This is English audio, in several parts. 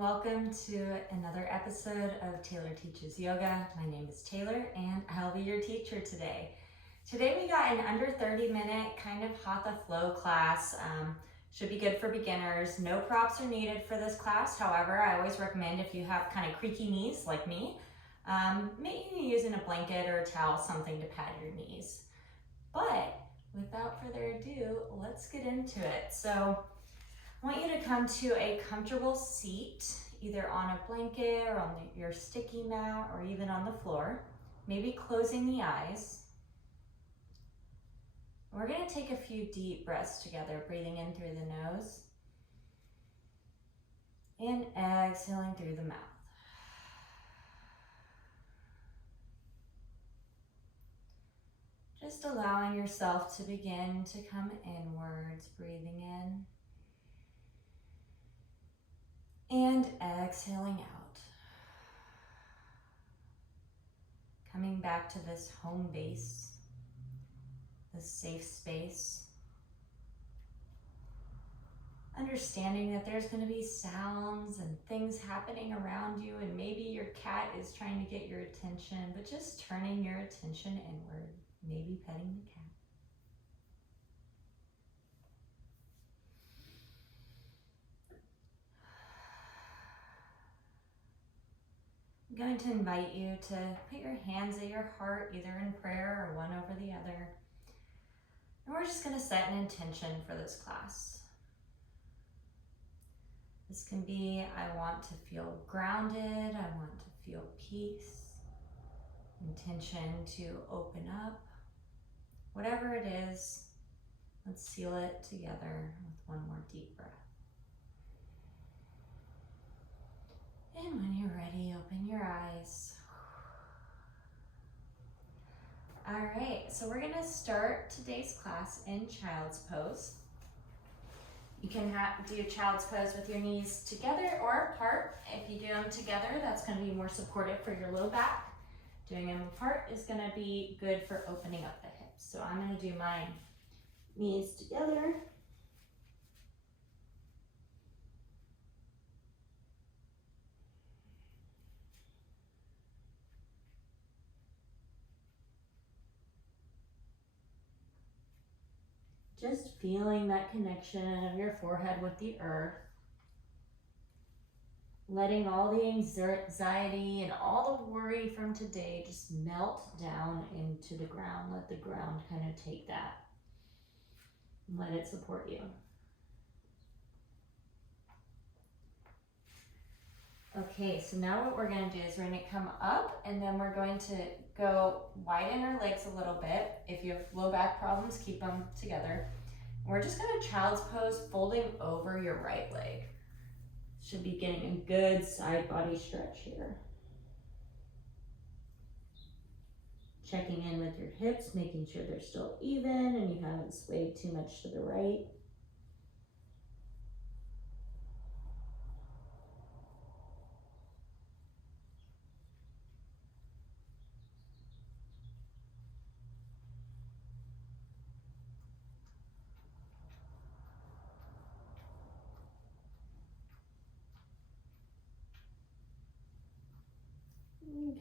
welcome to another episode of Taylor Teaches Yoga. My name is Taylor and I'll be your teacher today. Today we got an under 30-minute kind of hatha flow class. Should be good for beginners. No props are needed for this class. However, I always recommend if you have kind of creaky knees like me, maybe using a blanket or a towel, something to pad your knees. But without further ado, let's get into it. So I want you to come to a comfortable seat, either on a blanket or on your sticky mat or even on the floor, maybe closing the eyes. We're going to take a few deep breaths together, breathing in through the nose and exhaling through the mouth. Just allowing yourself to begin to come inwards, breathing in and exhaling out. Coming back to this home base, this safe space. Understanding that there's going to be sounds and things happening around you, and maybe your cat is trying to get your attention, but just turning your attention inward, maybe petting the cat. I'm going to invite you to put your hands at your heart, either in prayer or one over the other. And we're just going to set an intention for this class. This can be, I want to feel grounded, I want to feel peace, intention to open up. Whatever it is, let's seal it together with one more deep breath. And when you're ready, open your eyes. All right, so we're gonna start today's class in child's pose. You can do child's pose with your knees together or apart. If you do them together, that's gonna be more supportive for your low back. Doing them apart is gonna be good for opening up the hips. So I'm gonna do my knees together. Just feeling that connection of your forehead with the earth. Letting all the anxiety and all the worry from today just melt down into the ground. Let the ground kind of take that. Let it support you. Okay, so now what we're going to do is we're going to come up and then we're going to go widen our legs a little bit. If you have low back problems, keep them together. We're just going to child's pose, folding over your right leg. Should be getting a good side body stretch here. Checking in with your hips, making sure they're still even and you haven't swayed too much to the right.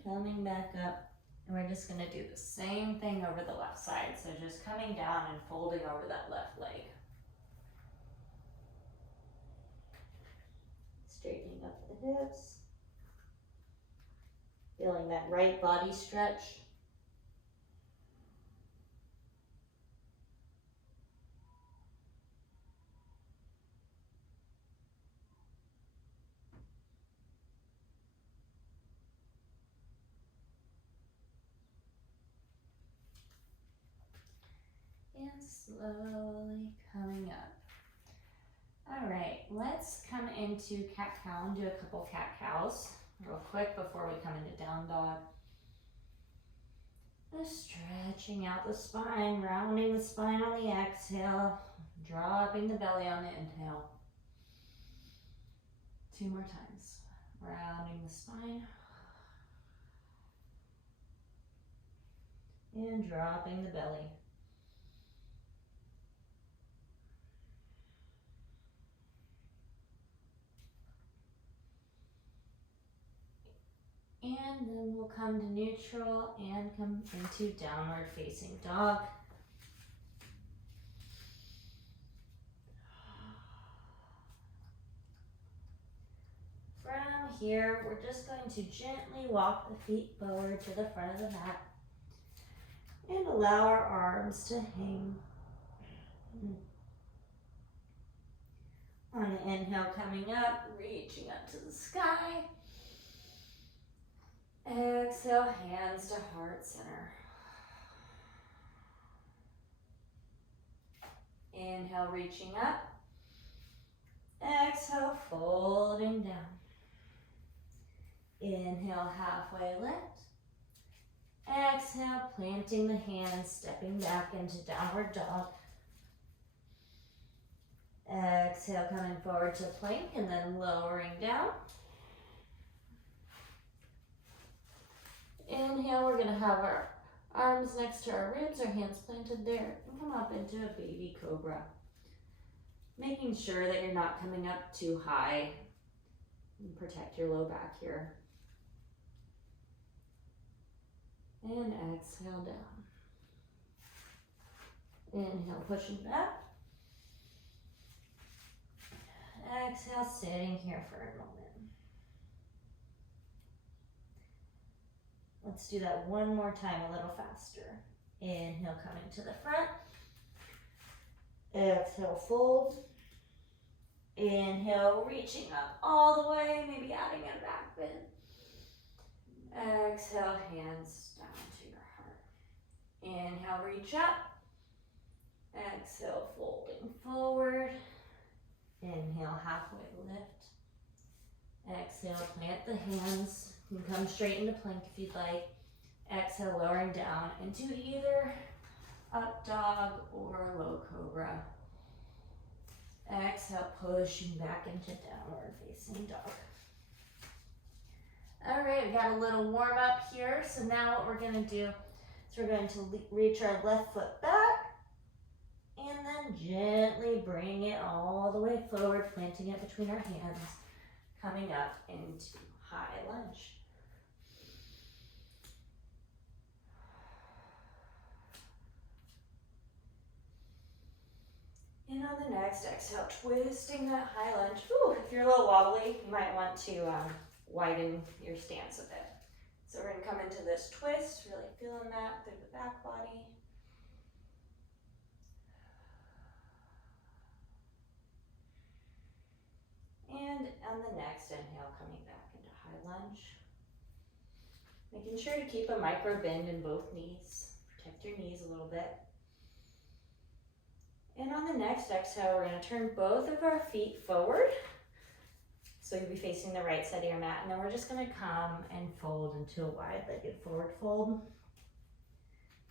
Coming back up, and we're just going to do the same thing over the left side. So just coming down and folding over that left leg. Straightening up the hips. Feeling that right body stretch. And slowly coming up. All right, let's come into cat-cow and do a couple cat-cows real quick before we come into down dog. Just stretching out the spine, rounding the spine on the exhale, dropping the belly on the inhale. 2 more times. Rounding the spine. And dropping the belly. And then we'll come to neutral and come into downward facing dog. From here, we're just going to gently walk the feet forward to the front of the mat and allow our arms to hang. On the inhale, coming up, reaching up to the sky. Exhale, hands to heart center. Inhale, reaching up. Exhale, folding down. Inhale, halfway lift. Exhale, planting the hands, stepping back into downward dog. Exhale, coming forward to plank and then lowering down. Inhale, we're gonna have our arms next to our ribs, our hands planted there, and come up into a baby cobra. Making sure that you're not coming up too high and protect your low back here. And exhale down. Inhale, pushing back. Exhale, sitting here for a moment. Let's do that one more time, a little faster. Inhale, coming to the front. Exhale, fold. Inhale, reaching up all the way, maybe adding a back bend. Exhale, hands down to your heart. Inhale, reach up. Exhale, folding forward. Inhale, halfway lift. Exhale, plant the hands. You can come straight into plank if you'd like. Exhale, lowering down into either up dog or low cobra. Exhale, pushing back into downward facing dog. All right, we got a little warm up here. So now what we're gonna do is we're going to reach our left foot back and then gently bring it all the way forward, planting it between our hands, coming up into high lunge. And on the next exhale, twisting that high lunge. Whew, if you're a little wobbly, you might want to widen your stance a bit. So we're gonna come into this twist, really feeling that through the back body. And on the next inhale, coming back into high lunge. Making sure to keep a micro bend in both knees. Protect your knees a little bit. And on the next exhale, we're going to turn both of our feet forward. So you'll be facing the right side of your mat. And then we're just going to come and fold into a wide-legged forward fold.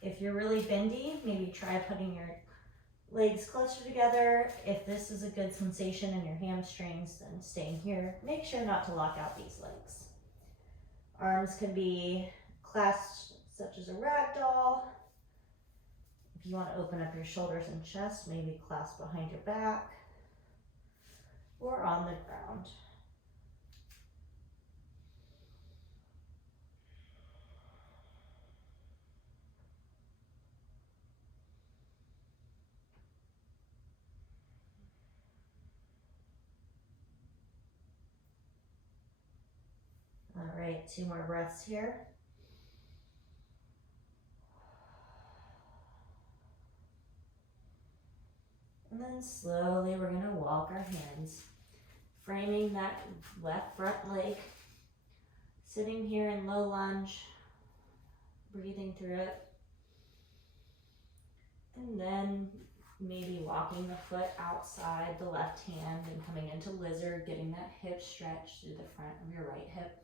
If you're really bendy, maybe try putting your legs closer together. If this is a good sensation in your hamstrings, then staying here. Make sure not to lock out these legs. Arms can be clasped such as a rag doll. If you want to open up your shoulders and chest, maybe clasp behind your back or on the ground. All right, 2 more breaths here. And then slowly we're going to walk our hands, framing that left front leg, sitting here in low lunge, breathing through it. And then maybe walking the foot outside the left hand and coming into lizard, getting that hip stretch through the front of your right hip.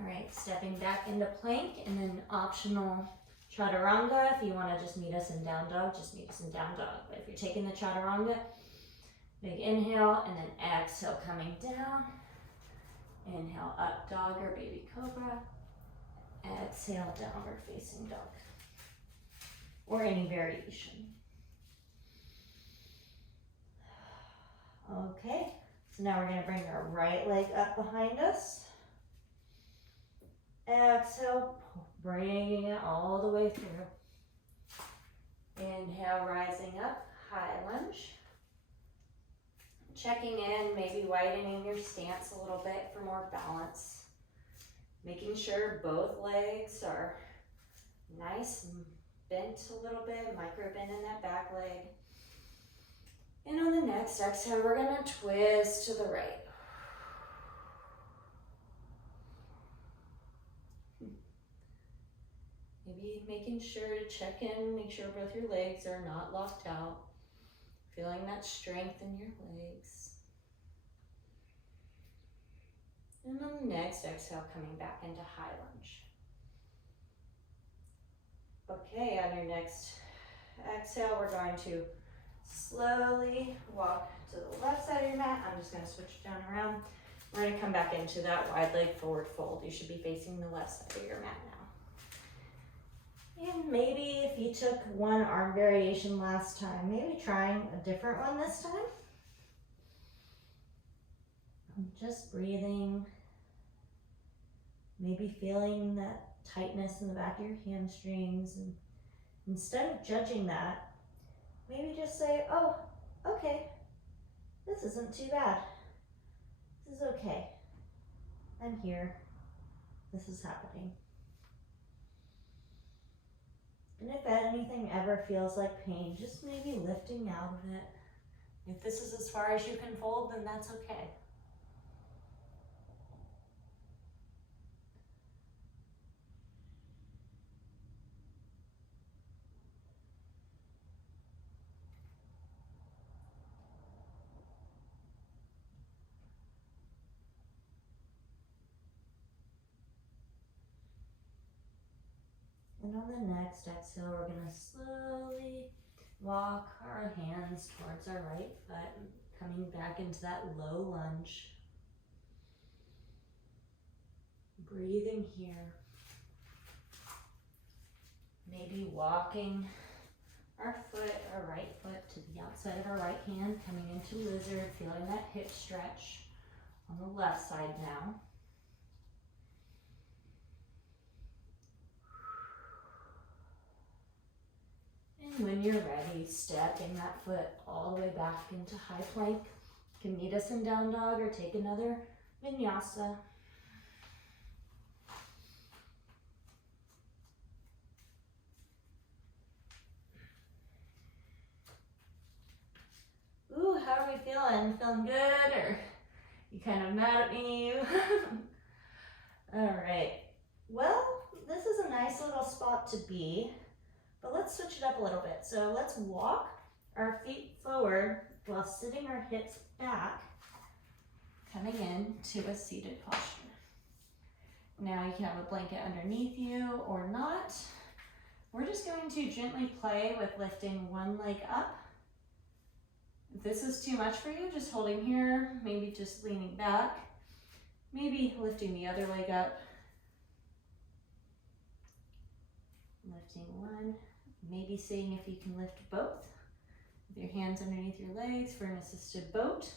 All right, stepping back into plank and then optional chaturanga. If you want to just meet us in down dog, just meet us in down dog. But if you're taking the chaturanga, big inhale and then exhale coming down. Inhale up dog or baby cobra. Exhale downward facing dog. Or any variation. Okay, Now we're going to bring our right leg up behind us. Exhale, bringing it all the way through. Inhale, rising up, high lunge. Checking in, maybe widening your stance a little bit for more balance. Making sure both legs are nice and bent a little bit, micro bend in that back leg. And on the next exhale, we're gonna twist to the right. Maybe making sure to check in, make sure both your legs are not locked out. Feeling that strength in your legs. And on the next exhale, coming back into high lunge. Okay, on your next exhale, we're going to slowly walk to the left side of your mat. I'm just going to switch it down around. We're going to come back into that wide leg forward fold. You should be facing the left side of your mat now. And maybe if you took one arm variation last time, maybe trying a different one this time. Just breathing. Maybe feeling that tightness in the back of your hamstrings. And instead of judging that, maybe just say, oh, okay, this isn't too bad. This is okay. I'm here. This is happening. And if anything ever feels like pain, just maybe lifting out of it. If this is as far as you can fold, then that's okay. And on the next exhale, we're going to slowly walk our hands towards our right foot, coming back into that low lunge. Breathing here. Maybe walking our right foot to the outside of our right hand, coming into lizard, feeling that hip stretch on the left side now. And when you're ready, stepping that foot all the way back into high plank. You can meet us in down dog or take another vinyasa. Ooh, how are we feeling? Feeling good, or you kind of mad at me? All right, well, this is a nice little spot to be. But let's switch it up a little bit. So let's walk our feet forward while sitting our hips back, coming in to a seated posture. Now you can have a blanket underneath you or not. We're just going to gently play with lifting one leg up. If this is too much for you, just holding here, maybe just leaning back, maybe lifting the other leg up. Lifting one. Maybe seeing if you can lift both with your hands underneath your legs for an assisted boat.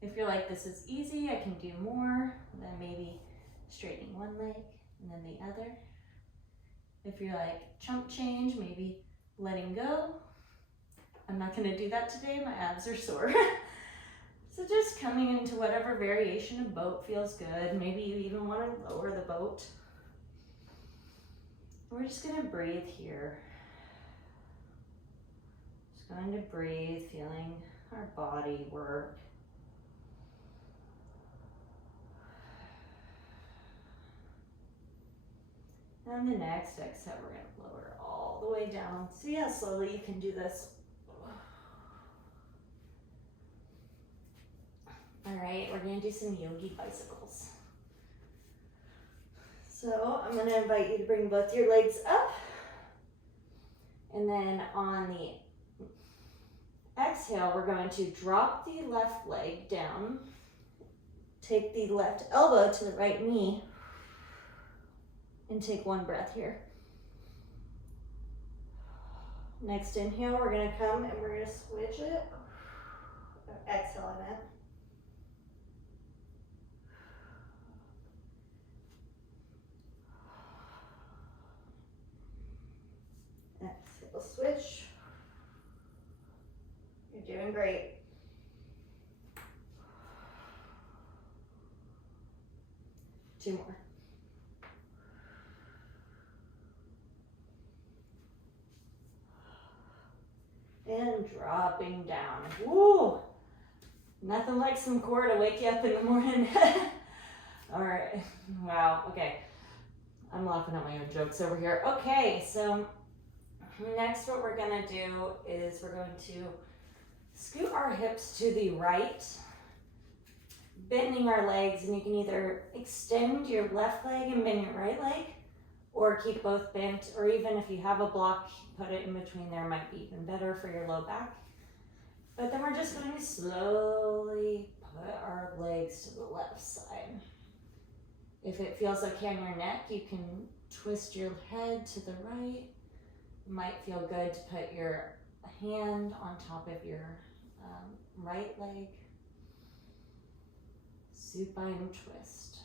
If you're like, this is easy, I can do more, then maybe straightening one leg and then the other. If you're like, chump change, maybe letting go. I'm not gonna do that today, my abs are sore. So just coming into whatever variation of boat feels good. Maybe you even wanna lower the boat. We're just gonna breathe here. Just going to breathe, feeling our body work. And the next exhale, we're gonna lower all the way down. See how slowly you can do this. All right, we're gonna do some yogi bicycles. So I'm gonna invite you to bring both your legs up. And then on the exhale, we're going to drop the left leg down. Take the left elbow to the right knee. And take one breath here. Next inhale, we're gonna come and we're gonna switch it. Exhale, I meant. You're doing great. Two more. And dropping down. Woo! Nothing like some core to wake you up in the morning. All right. Wow. Okay. I'm laughing at my own jokes over here. Okay, so next what we're going to do is we're going to scoot our hips to the right, bending our legs, and you can either extend your left leg and bend your right leg, or keep both bent, or even if you have a block, put it in between there, might be even better for your low back. But then we're just going to slowly put our legs to the left side. If it feels okay on your neck, you can twist your head to the right. It might feel good to put your hand on top of your right leg. Supine twist.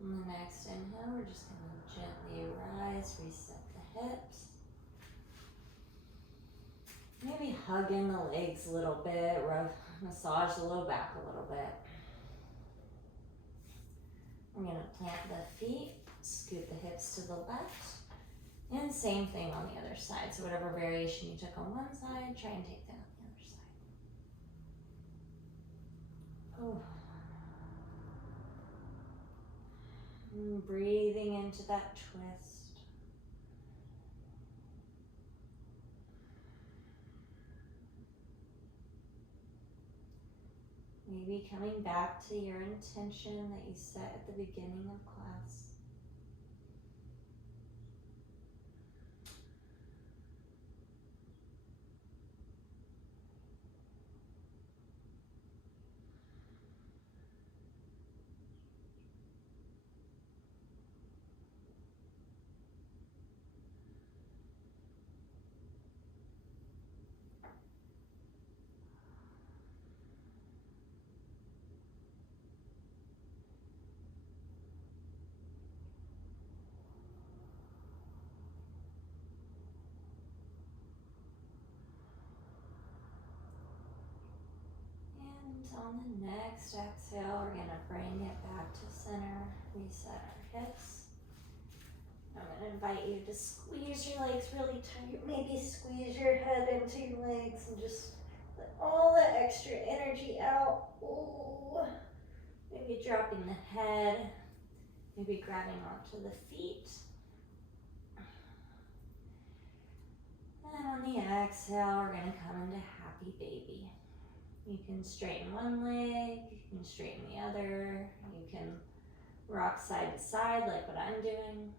On the next inhale, we're just going to gently rise, reset the hips. Maybe hug in the legs a little bit, massage the low back a little bit. We're going to plant the feet, scoot the hips to the left, and same thing on the other side. So whatever variation you took on one side, try and take that on the other side. Oh. And breathing into that twist. Maybe coming back to your intention that you set at the beginning of class. On the next exhale, we're going to bring it back to center, reset our hips. I'm going to invite you to squeeze your legs really tight. Maybe squeeze your head into your legs and just let all that extra energy out. Ooh. Maybe dropping the head, maybe grabbing onto the feet. And on the exhale, we're going to come into happy baby. You can straighten one leg, you can straighten the other, you can rock side to side like what I'm doing.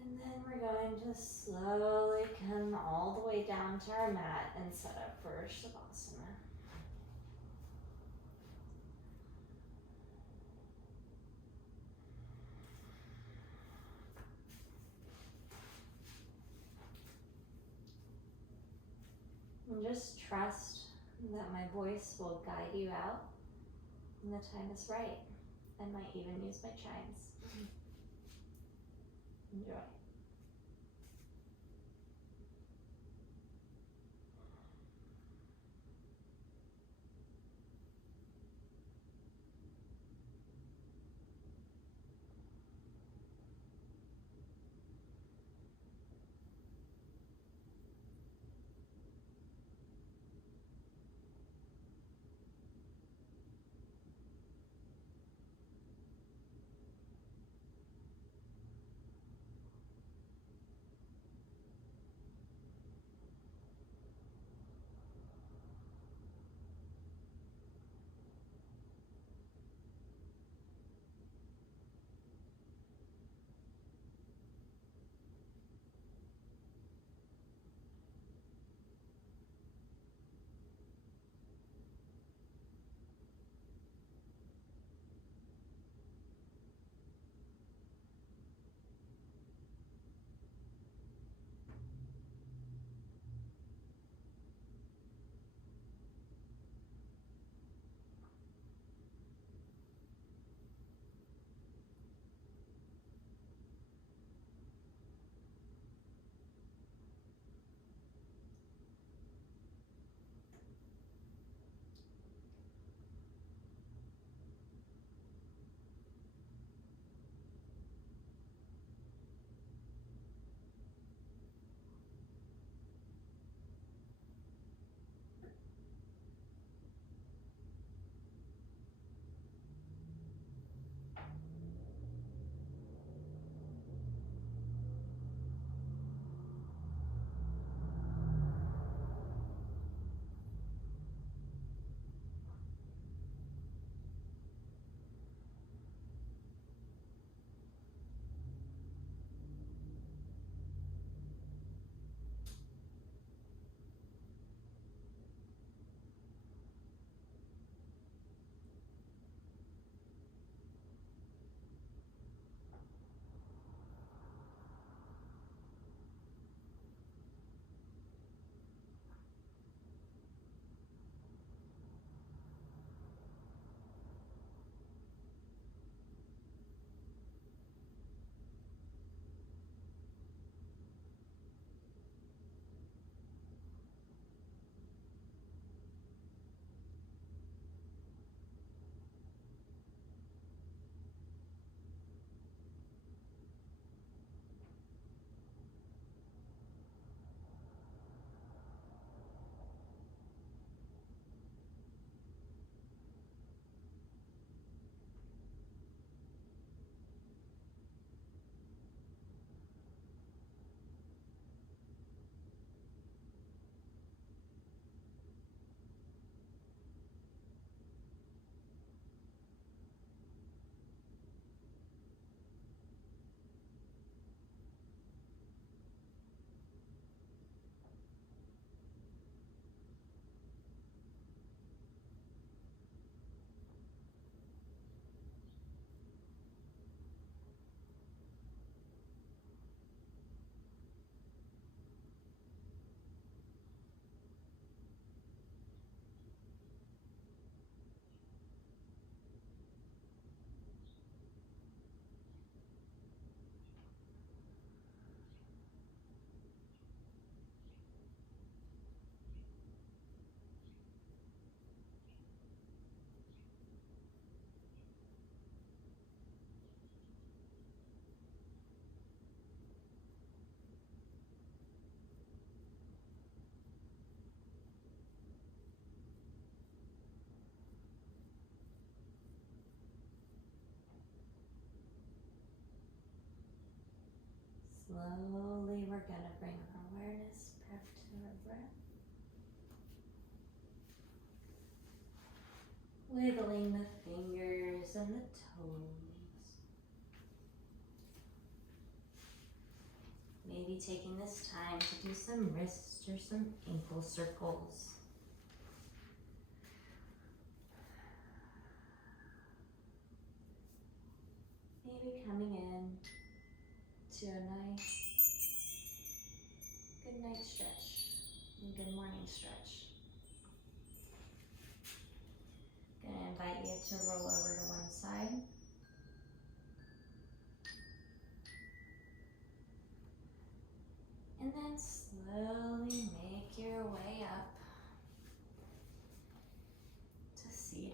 And then we're going to slowly come all the way down to our mat and set up for Shavasana. And just trust that my voice will guide you out when the time is right. I might even use my chimes. Enjoy. slowly we're going to bring our awareness back to our breath. Wiggling the fingers and the toes. Maybe taking this time to do some wrist or some ankle circles. Maybe coming in to a nice good night stretch and good morning stretch. Gonna invite you to roll over to one side. And then slowly make your way up to seated.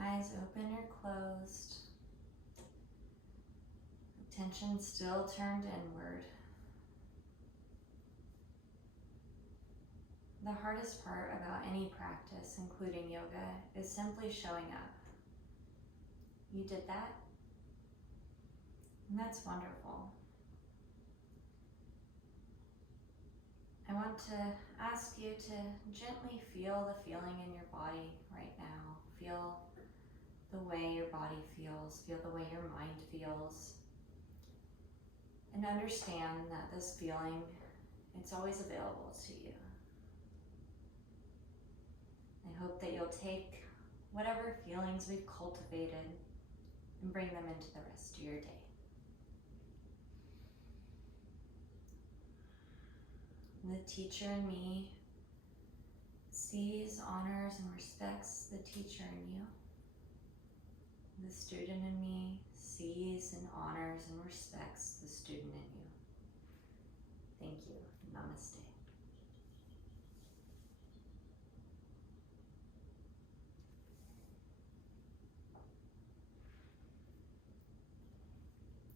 Eyes open or closed. Attention still turned inward. The hardest part about any practice, including yoga, is simply showing up. You did that, and that's wonderful. I want to ask you to gently feel the feeling in your body right now. Feel the way your body feels, feel the way your mind feels, and understand that this feeling, it's always available to you. I hope that you'll take whatever feelings we've cultivated and bring them into the rest of your day. The teacher in me sees, honors, and respects the teacher in you. The student in me sees and honors and respects the student in you. Thank you. Namaste.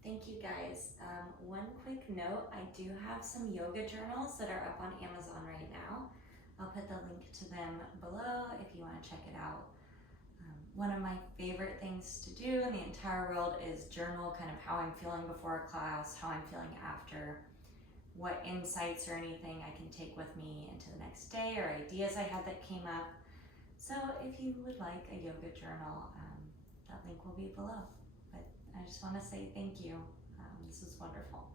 Thank you guys. One quick note, I do have some yoga journals that are up on Amazon right now. I'll put the link to them below if you want to check it out. One of my favorite things to do in the entire world is journal kind of how I'm feeling before a class, how I'm feeling after, what insights or anything I can take with me into the next day or ideas I had that came up. So if you would like a yoga journal, that link will be below. But I just want to say thank you. This was wonderful.